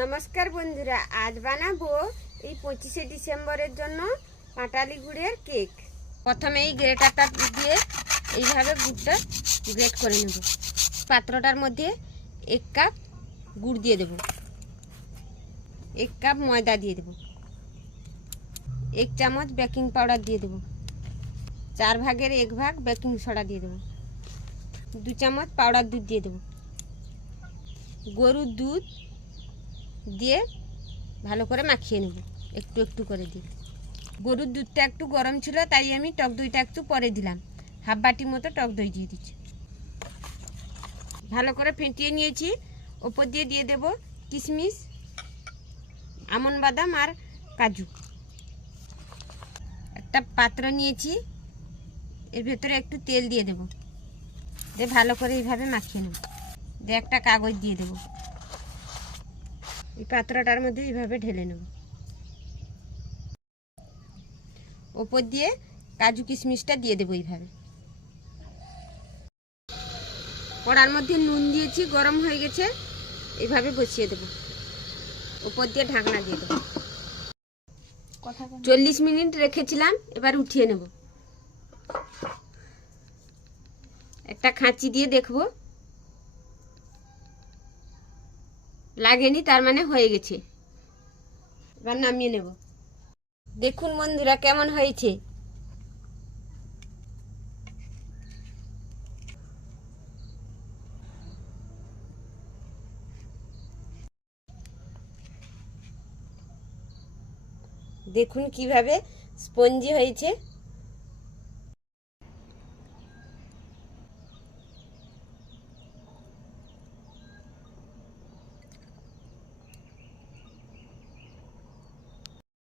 নমস্কার বন্ধুরা, আজ বানাবো এই 25শে ডিসেম্বরের জন্য পাটালি গুড়ের কেক। প্রথমে এই গ্রেটারটা দিয়ে এইভাবে গুড়টা গ্রেট করে নেব। পাত্রটার মধ্যে 1 কাপ গুড় দিয়ে দেব, 1 কাপ ময়দা দিয়ে দেব, 1 চামচ বেকিং পাউডার দিয়ে দেব, 4 ভাগের 1 ভাগ বেকিং সোডা দিয়ে দেব, 2 চামচ পাউডার দুধ দিয়ে দেব, গরুর দুধ দিয়ে ভালো করে মাখিয়ে নেব একটু একটু করে দিয়ে। গরুর দুধটা একটু গরম ছিল তাই আমি টক দইটা একটু পরে দিলাম, হাফ বাটি মতো টক দই দিয়ে দিচ্ছি। ভালো করে ফেটিয়ে নিয়েছি। ওপর দিয়ে দিয়ে দেব কিশমিশ, আমন্ড বাদাম আর কাজু। একটা পাত্র নিয়েছি, এর ভেতরে একটু তেল দিয়ে দেব, দিয়ে ভালো করে এইভাবে মাখিয়ে নেব। দিয়ে একটা কাগজ দিয়ে দেব, এই পাত্রটার মধ্যে এইভাবে ঢেলে নেব। ওপর দিয়ে কাজু কিশমিশটা দিয়ে দেবো এইভাবে। কড়ার মধ্যে নুন দিয়েছি, গরম হয়ে গেছে, এইভাবে বসিয়ে দেব। ওপর দিয়ে ঢাকনা দিয়ে দেবো। 40 মিনিট রেখেছিলাম, এবার উঠিয়ে নেব। একটা খাঁচি দিয়ে দেখব, লাগেনি, তার মানে হয়ে গেছে। এবার নামিয়ে নেব। দেখুন বন্ধুরা কেমন হয়েছে। দেখুন কিভাবে স্পঞ্জি হয়েছে।